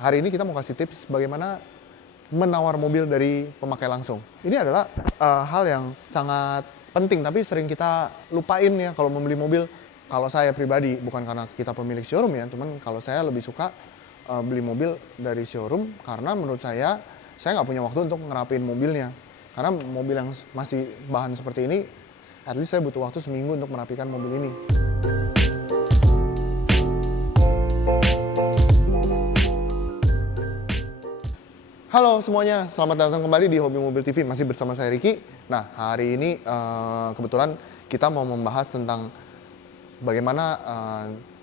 hari ini kita mau kasih tips bagaimana menawar mobil dari pemakai langsung. Ini adalah hal yang sangat penting tapi sering kita lupain ya kalau membeli mobil. Kalau saya pribadi, bukan karena kita pemilik showroom ya, cuman kalau saya lebih suka beli mobil dari showroom karena menurut saya nggak punya waktu untuk ngerapiin mobilnya. Karena mobil yang masih bahan seperti ini, at least saya butuh waktu seminggu untuk merapikan mobil ini. Halo semuanya, selamat datang kembali di Hobi Mobil TV, masih bersama saya Ricky. Nah, hari ini kebetulan kita mau membahas tentang bagaimana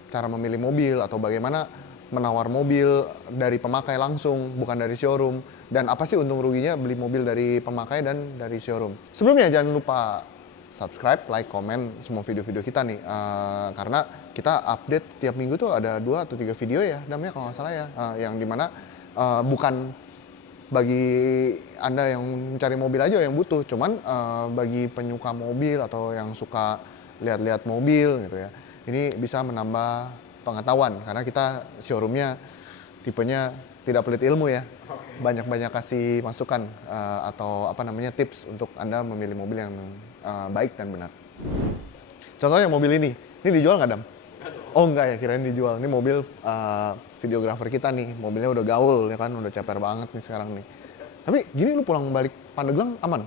cara memilih mobil atau bagaimana menawar mobil dari pemakai langsung, bukan dari showroom. Dan apa sih untung ruginya beli mobil dari pemakai dan dari showroom. Sebelumnya jangan lupa subscribe, like, komen semua video-video kita nih. Karena kita update tiap minggu tuh ada 2 atau 3 video ya, namanya kalau nggak salah ya. Yang dimana bukan bagi Anda yang mencari mobil aja yang butuh, cuman bagi penyuka mobil atau yang suka lihat-lihat mobil gitu ya, ini bisa menambah pengetahuan karena kita showroomnya tipenya tidak pelit ilmu ya. Banyak-banyak kasih masukan atau apa namanya tips untuk Anda memilih mobil yang baik dan benar. Contohnya mobil ini dijual nggak, Dam? Oh enggak ya, kirain dijual. Ini mobil videografer kita nih, mobilnya udah gaul ya kan, udah ceper banget nih sekarang nih. Tapi gini lu pulang balik Pandeglang aman?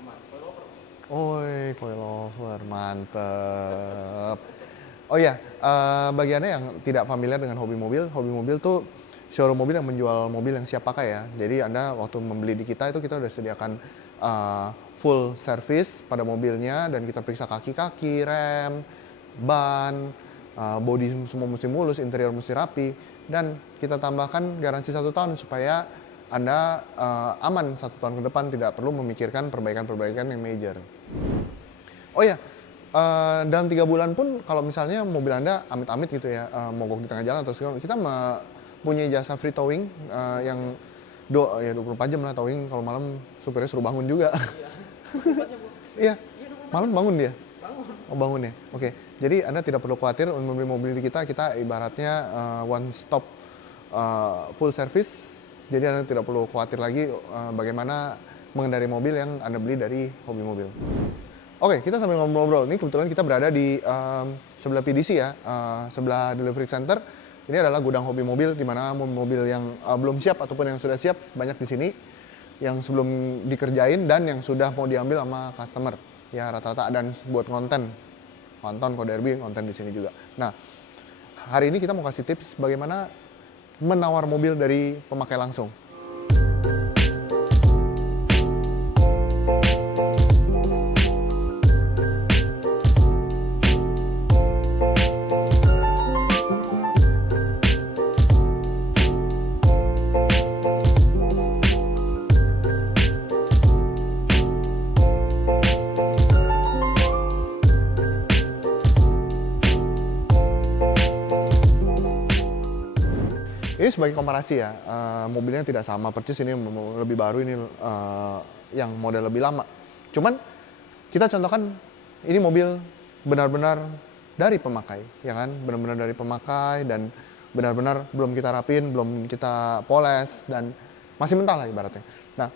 Aman, coilover. Oi, coilover, mantep. Oh iya, bagi Anda yang tidak familiar dengan hobi mobil tuh showroom mobil yang menjual mobil yang siap pakai ya. Jadi Anda waktu membeli di kita itu kita udah sediakan full service pada mobilnya dan kita periksa kaki-kaki, rem, ban, bodi semua mesti mulus, interior mesti rapi, dan kita tambahkan garansi 1 tahun supaya Anda aman 1 tahun ke depan, tidak perlu memikirkan perbaikan-perbaikan yang major. Oh ya, dalam 3 bulan pun kalau misalnya mobil Anda amit-amit gitu ya, mogok di tengah jalan atau segala, kita punya jasa free towing yang 24 jam lah towing. Kalau malam supirnya suruh bangun juga. Iya, malam bangun dia? Oh bangun ya, oke. Jadi Anda tidak perlu khawatir untuk membeli mobil di kita ibaratnya one stop full service. Jadi Anda tidak perlu khawatir lagi bagaimana mengendarai mobil yang Anda beli dari Hobi Mobil. Oke, kita sambil ngobrol-ngobrol. Ini kebetulan kita berada di sebelah PDC ya, sebelah delivery center. Ini adalah gudang Hobi Mobil di mana mobil-mobil yang belum siap ataupun yang sudah siap banyak di sini, yang sebelum dikerjain dan yang sudah mau diambil sama customer. Ya rata-rata, dan buat konten kode RB konten di sini juga. Nah, hari ini kita mau kasih tips bagaimana menawar mobil dari pemakai langsung. Ini sebagai komparasi ya, mobilnya tidak sama persis, ini lebih baru, ini yang model lebih lama. Cuman kita contohkan ini mobil benar-benar dari pemakai, ya kan? Benar-benar dari pemakai dan benar-benar belum kita rapin, belum kita poles dan masih mentah lah ibaratnya. Nah,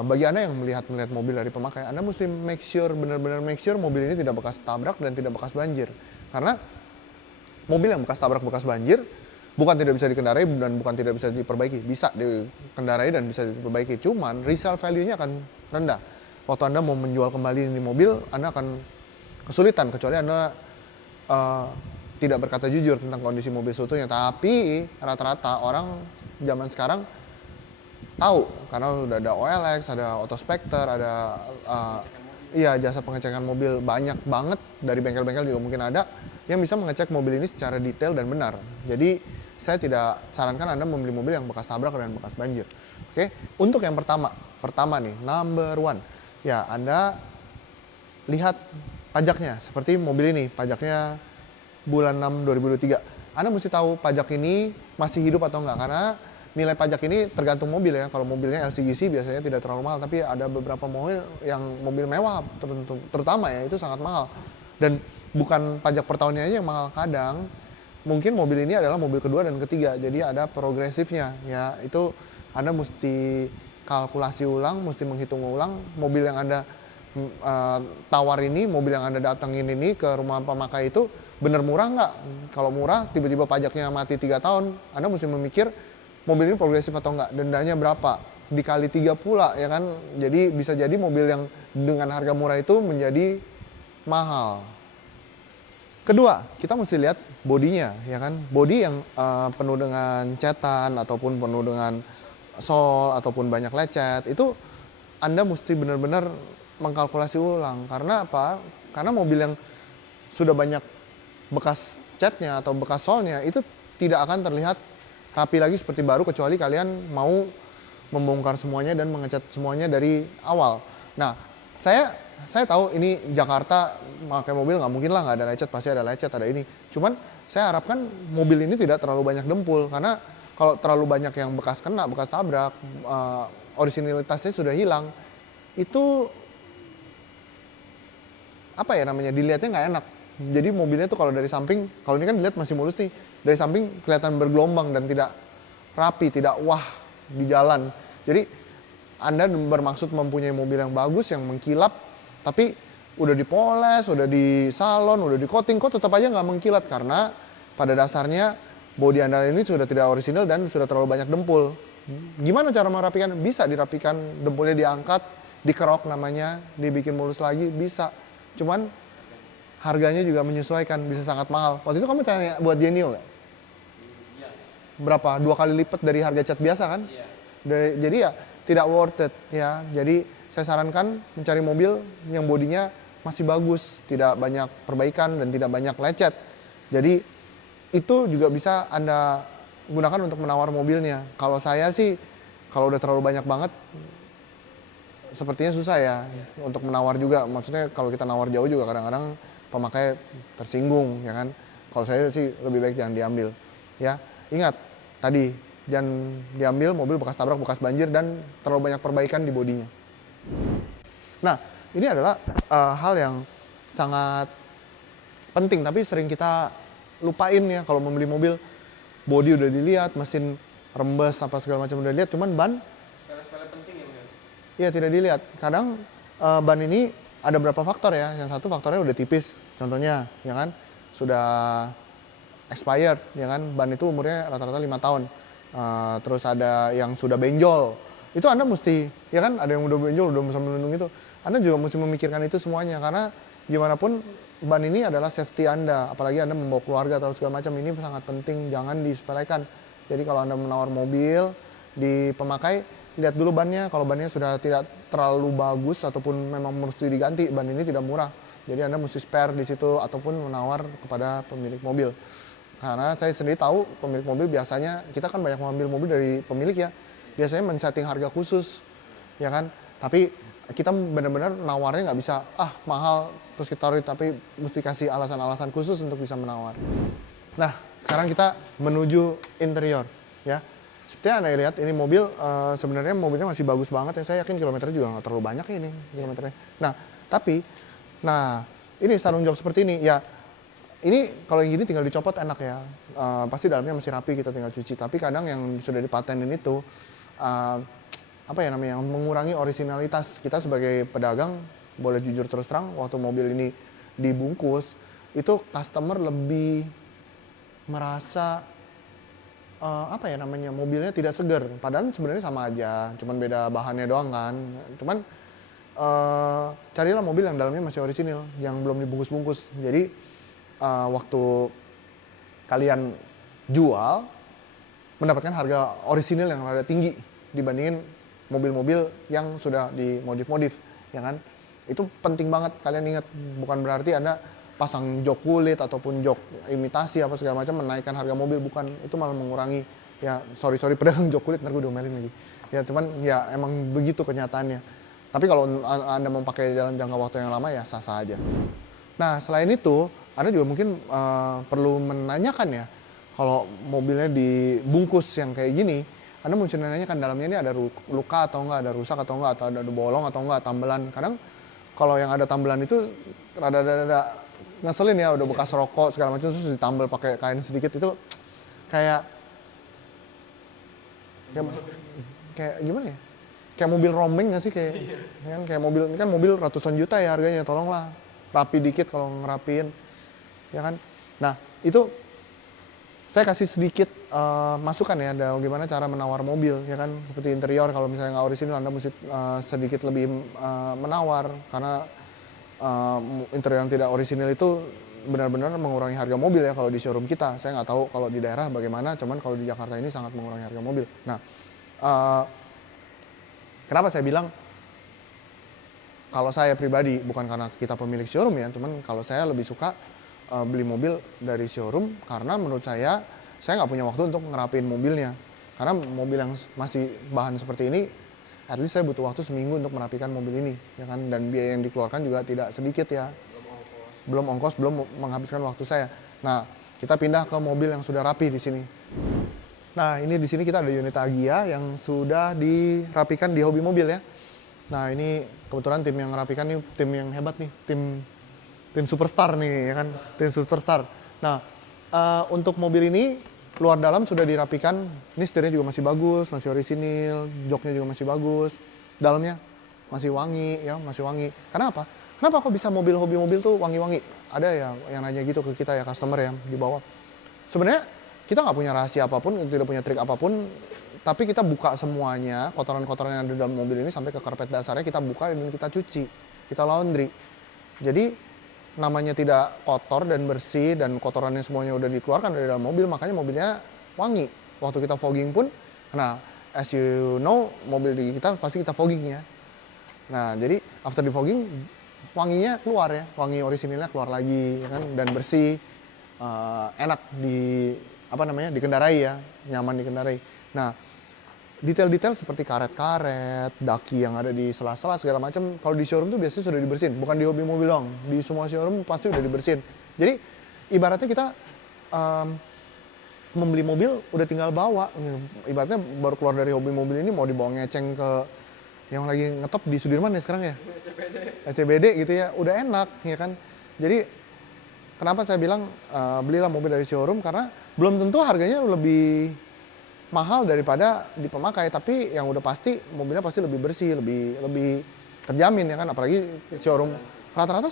bagi Anda yang melihat mobil dari pemakai, Anda mesti benar-benar make sure mobil ini tidak bekas tabrak dan tidak bekas banjir. Karena mobil yang bekas tabrak, bekas banjir bukan tidak bisa dikendarai dan bukan tidak bisa diperbaiki, bisa dikendarai dan bisa diperbaiki. Cuman resale value-nya akan rendah. Waktu Anda mau menjual kembali ini mobil, Anda akan kesulitan kecuali Anda tidak berkata jujur tentang kondisi mobil seutuhnya. Tapi rata-rata orang zaman sekarang tahu karena udah ada OLX, ada Autospecter, ada jasa pengecekan mobil banyak banget, dari bengkel-bengkel juga mungkin ada yang bisa mengecek mobil ini secara detail dan benar. Jadi saya tidak sarankan Anda membeli mobil yang bekas tabrak dan bekas banjir. Oke, untuk yang pertama nih, number 1. Ya, Anda lihat pajaknya. Seperti mobil ini, pajaknya bulan 6 2023. Anda mesti tahu pajak ini masih hidup atau enggak, karena nilai pajak ini tergantung mobil ya. Kalau mobilnya LCGC biasanya tidak terlalu mahal, tapi ada beberapa mobil mewah terutama ya, itu sangat mahal. Dan bukan pajak per tahunnya aja yang mahal, kadang mungkin mobil ini adalah mobil kedua dan ketiga, jadi ada progresifnya ya. Itu Anda mesti kalkulasi ulang, mesti menghitung ulang mobil yang Anda tawar ini, mobil yang Anda datengin ini ke rumah pemakai itu bener murah nggak? Kalau murah tiba-tiba pajaknya mati 3 tahun, Anda mesti memikir mobil ini progresif atau enggak, dendanya berapa, dikali 3 pula ya kan. Jadi bisa jadi mobil yang dengan harga murah itu menjadi mahal. Kedua, kita mesti lihat bodinya ya kan. Bodi yang penuh dengan cetan ataupun penuh dengan sol ataupun banyak lecet, itu Anda mesti benar-benar mengkalkulasi ulang. Karena apa? Karena mobil yang sudah banyak bekas catnya atau bekas solnya itu tidak akan terlihat rapi lagi seperti baru, kecuali kalian mau membongkar semuanya dan mengecat semuanya dari awal. Nah, saya tahu ini Jakarta pakai mobil nggak mungkin lah nggak ada lecet, pasti ada lecet, ada ini. Cuman saya harapkan mobil ini tidak terlalu banyak dempul, karena kalau terlalu banyak yang bekas kena, bekas tabrak, orisinilitasnya sudah hilang, itu apa ya namanya, dilihatnya nggak enak. Jadi mobilnya tuh kalau dari samping, kalau ini kan dilihat masih mulus nih, dari samping kelihatan bergelombang dan tidak rapi, tidak wah di jalan. Jadi Anda bermaksud mempunyai mobil yang bagus, yang mengkilap, tapi udah dipoles, udah di salon, udah di coating, kok tetap aja nggak mengkilat, karena pada dasarnya bodi Anda ini sudah tidak orisinal dan sudah terlalu banyak dempul. Gimana cara merapikan? Bisa dirapikan, dempulnya diangkat, dikerok namanya, dibikin mulus lagi, bisa. Cuman harganya juga menyesuaikan, bisa sangat mahal. Waktu itu kamu tanya buat Genio nggak? Iya. Berapa? 2 kali lipat dari harga cat biasa kan? Iya. Jadi ya tidak worth it ya. Jadi saya sarankan mencari mobil yang bodinya masih bagus, tidak banyak perbaikan dan tidak banyak lecet. Jadi itu juga bisa Anda gunakan untuk menawar mobilnya. Kalau saya sih, kalau udah terlalu banyak banget, sepertinya susah ya untuk menawar juga. Maksudnya kalau kita nawar jauh juga kadang-kadang pemakai tersinggung ya kan. Kalau saya sih lebih baik jangan diambil ya. Ingat tadi, jangan diambil mobil bekas tabrak, bekas banjir dan terlalu banyak perbaikan di bodinya. Nah, ini adalah hal yang sangat penting tapi sering kita lupain ya kalau membeli mobil. Bodi udah dilihat, mesin rembes apa segala macam udah dilihat, cuman ban Sepele-sepele penting ya, Bang? iya tidak dilihat. Kadang ban ini ada beberapa faktor ya. Yang satu faktornya udah tipis, contohnya ya kan, sudah expired ya kan, ban itu umurnya rata-rata 5 tahun. Terus ada yang sudah benjol, itu Anda mesti ya kan, ada yang udah benjol, udah bisa melindungi itu, Anda juga mesti memikirkan itu semuanya, karena gimana pun ban ini adalah safety Anda, apalagi Anda membawa keluarga atau segala macam, ini sangat penting, jangan disepelekan. Jadi kalau Anda menawar mobil di pemakai, lihat dulu bannya. Kalau bannya sudah tidak terlalu bagus ataupun memang mesti diganti, ban ini tidak murah. Jadi Anda mesti spare di situ ataupun menawar kepada pemilik mobil. Karena saya sendiri tahu pemilik mobil biasanya, kita kan banyak mengambil mobil dari pemilik ya, biasanya men-setting harga khusus, ya kan. Tapi kita benar-benar nawarnya nggak bisa, mahal terus kita taruh, tapi mesti kasih alasan-alasan khusus untuk bisa menawar. Nah, sekarang kita menuju interior, ya. Seperti Anda lihat, ini mobil sebenarnya mobilnya masih bagus banget ya. Saya yakin kilometernya juga nggak terlalu banyak ini kilometernya. Nah, tapi, ini sarung jok seperti ini, ya. Ini kalau yang gini tinggal dicopot enak ya. Pasti dalamnya masih rapi, kita tinggal cuci. Tapi kadang yang sudah dipatenin itu, mengurangi orisinalitas. Kita sebagai pedagang, boleh jujur terus terang, waktu mobil ini dibungkus, itu customer lebih merasa mobilnya tidak segar, padahal sebenarnya sama aja, cuman beda bahannya doang kan. Cuman carilah mobil yang dalamnya masih orisinil, yang belum dibungkus-bungkus. Jadi waktu kalian jual, mendapatkan harga orisinil yang rada tinggi dibandingin mobil-mobil yang sudah dimodif-modif, ya kan? Itu penting banget kalian ingat. Bukan berarti Anda pasang jok kulit ataupun jok imitasi apa segala macam menaikkan harga mobil, bukan. Itu malah mengurangi. Ya sorry pedagang jok kulit, ntar gue diomelin lagi. Ya cuman ya emang begitu kenyataannya. Tapi kalau Anda mau pakai dalam jangka waktu yang lama ya sah-sah aja. Nah selain itu Anda juga mungkin perlu menanyakan ya, kalau mobilnya dibungkus yang kayak gini, Anda mesti menanyakan dalamnya ini ada luka atau enggak, ada rusak atau enggak, atau ada bolong atau enggak, tambelan. Kadang kalau yang ada tambelan itu rada ngeselin ya, udah bekas rokok segala macam terus ditambal pakai kain sedikit itu kayak kayak, kayak gimana ya? Kayak mobil rombeng nggak sih kayak ya kan kayak mobil ini kan mobil ratusan juta ya harganya, tolonglah rapi dikit kalau ngerapiin ya kan. Nah itu saya kasih sedikit masukan ya, ada gimana cara menawar mobil ya kan, seperti interior kalau misalnya nggak orisinil Anda mesti sedikit lebih menawar karena interior yang tidak orisinil itu benar-benar mengurangi harga mobil ya kalau di showroom kita. Saya nggak tahu kalau di daerah bagaimana, cuman kalau di Jakarta ini sangat mengurangi harga mobil. Nah, kenapa saya bilang kalau saya pribadi, bukan karena kita pemilik showroom ya, cuman kalau saya lebih suka beli mobil dari showroom karena menurut saya nggak punya waktu untuk ngerapiin mobilnya. Karena mobil yang masih bahan seperti ini, at least saya butuh waktu seminggu untuk merapikan mobil ini, ya kan? Dan biaya yang dikeluarkan juga tidak sedikit ya. Belum ongkos, belum menghabiskan waktu saya. Nah, kita pindah ke mobil yang sudah rapi di sini. Nah, ini di sini kita ada unit Agya yang sudah dirapikan di hobi mobil ya. Nah, ini kebetulan tim yang merapikan nih tim yang hebat nih, tim superstar nih ya kan, tim superstar. Nah, untuk mobil ini luar dalam sudah dirapikan. Ini setirnya juga masih bagus, masih orisinil, joknya juga masih bagus. Dalamnya masih wangi ya, masih wangi. Karena apa? Kenapa kok bisa mobil hobi mobil tuh wangi-wangi? Ada yang nanya gitu ke kita ya, customer ya di bawah. Sebenarnya kita nggak punya rahasia apapun, tidak punya trik apapun, tapi kita buka semuanya, kotoran-kotoran yang ada dalam mobil ini sampai ke karpet dasarnya kita buka dan kita cuci, kita laundry. Jadi namanya tidak kotor dan bersih dan kotorannya semuanya udah dikeluarkan dari dalam mobil, makanya mobilnya wangi. Waktu kita fogging pun, nah as you know mobil di kita pasti kita fogging ya. Nah jadi after di fogging wanginya keluar ya, wangi orisinilnya keluar lagi ya kan, dan bersih, enak dikendarai ya, nyaman dikendarai. Nah detail-detail seperti karet-karet, daki yang ada di sela-sela segala macam, kalau di showroom tuh biasanya sudah dibersihin, bukan di hobi mobil doang, di semua showroom pasti udah dibersihin. Jadi ibaratnya kita membeli mobil udah tinggal bawa, ibaratnya baru keluar dari hobi mobil ini mau dibawa ngeceng ke yang lagi ngetop di Sudirman ya sekarang ya, SCBD gitu ya, udah enak ya kan. Jadi kenapa saya bilang belilah mobil dari showroom, karena belum tentu harganya lebih mahal daripada di pemakai, tapi yang udah pasti mobilnya pasti lebih bersih, lebih terjamin ya kan. Apalagi showroom, rata-rata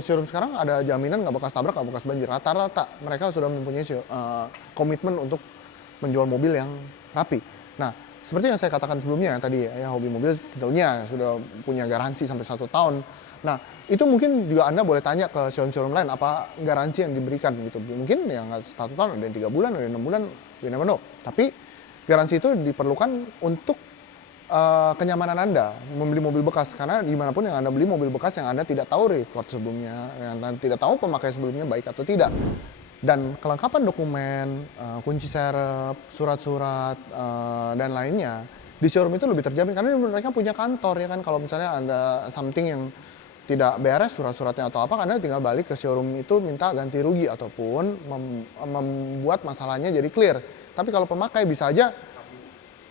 showroom sekarang ada jaminan nggak bekas tabrak, nggak bekas banjir. Rata-rata mereka sudah mempunyai komitmen untuk menjual mobil yang rapi. Nah, seperti yang saya katakan sebelumnya tadi ya, hobi mobil tentunya sudah punya garansi sampai 1 tahun. Nah, itu mungkin juga Anda boleh tanya ke showroom lain, apa garansi yang diberikan gitu. Mungkin yang 1 tahun, ada yang 3 bulan, ada yang 6 bulan, you never know. Tapi garansi itu diperlukan untuk kenyamanan Anda membeli mobil bekas. Karena dimanapun yang Anda beli mobil bekas yang Anda tidak tahu record sebelumnya, yang Anda tidak tahu pemakai sebelumnya baik atau tidak. Dan kelengkapan dokumen, kunci serep, surat-surat, dan lainnya di showroom itu lebih terjamin karena mereka punya kantor ya kan. Kalau misalnya ada something yang tidak beres surat-suratnya atau apa, Anda tinggal balik ke showroom itu minta ganti rugi ataupun membuat masalahnya jadi clear. Tapi kalau pemakai bisa aja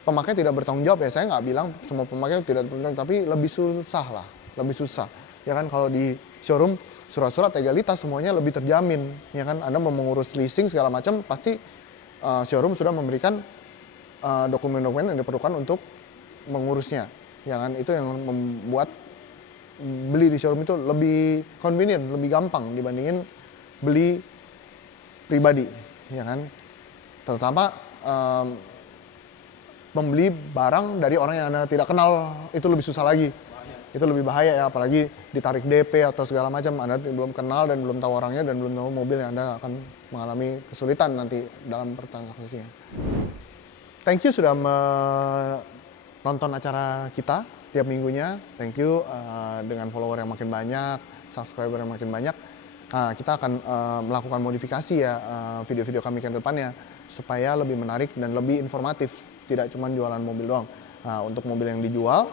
pemakai tidak bertanggung jawab ya. Saya nggak bilang semua pemakai tidak bertanggung jawab, tapi lebih susah lah, lebih susah ya kan. Kalau di showroom surat-surat legalitas semuanya lebih terjamin ya kan. Anda mau mengurus leasing segala macam pasti showroom sudah memberikan dokumen-dokumen yang diperlukan untuk mengurusnya ya kan. Itu yang membuat beli di showroom itu lebih convenient, lebih gampang dibandingin beli pribadi ya kan. Terutama membeli barang dari orang yang Anda tidak kenal, itu lebih susah lagi. Itu lebih bahaya ya, apalagi ditarik DP atau segala macam. Anda belum kenal dan belum tahu orangnya dan belum tahu mobil yang Anda akan mengalami kesulitan nanti dalam pertransaksinya. Thank you sudah menonton acara kita tiap minggunya. Thank you dengan follower yang makin banyak, subscriber yang makin banyak. Nah, kita akan melakukan modifikasi ya video-video kami ke depannya supaya lebih menarik dan lebih informatif, tidak cuma jualan mobil doang. Nah, untuk mobil yang dijual,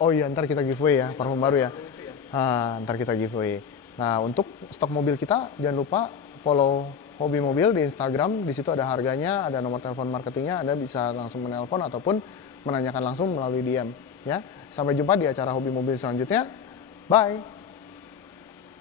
oh iya, ntar kita giveaway ya, parfum baru ya. Ntar kita giveaway. Nah, untuk stok mobil kita, jangan lupa follow Hobi Mobil di Instagram. Di situ ada harganya, ada nomor telepon marketingnya. Anda bisa langsung menelpon ataupun menanyakan langsung melalui DM. Ya, sampai jumpa di acara Hobi Mobil selanjutnya. Bye.